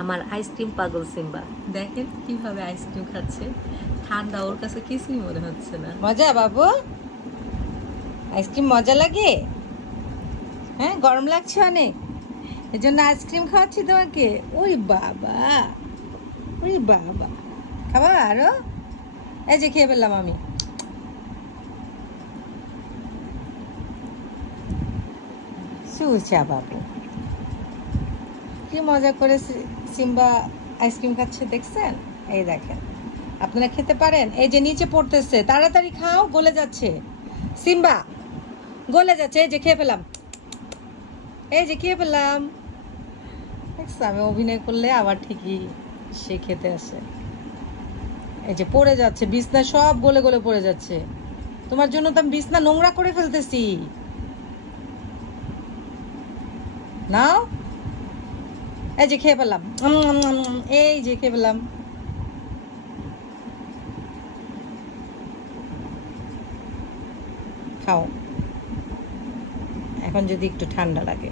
আমার আইসক্রিম পাগল সিম্বা দেখেন কিভাবে আইসক্রিম খাচ্ছে। ঠান্ডা ওর কাছে কিছুই মনে হচ্ছে না। মজা বাবু, আইসক্রিম মজা লাগে? হ্যাঁ, গরম লাগছে অনেক, এজন্য আইসক্রিম খাওয়াচ্ছি তোমাকে। ওই বাবা, ওই বাবা, খাবা আরো? এই যে খেয়ে ফেললাম আমি। সুচা বাবু, কি মজা করে সিম্বা আইসক্রিম খাচ্ছে দেখছেন? এই দেখেন, আপনারা খেতে পারেন? এই যে নিচে পড়তেছে, তাড়াতাড়ি খাও, গলে যাচ্ছে সিম্বা, গলে যাচ্ছে। এই যে খেয়ে ফেলাম, এই যে খেয়ে ফেললাম। দেখছো, আমি অভিনয় করলে আবার ঠিকই সে খেতে আসে। এই যে পড়ে যাচ্ছে, বিছনা সব গলে গলে পড়ে যাচ্ছে। তোমার জন্য তো আমি বিছনা নোংরা করে ফেলতেছি। নাও, এই যে খেয়ে ফেললাম, এই যে খেয়ে ফেললাম। খাও, এখন যদি একটু ঠান্ডা লাগে।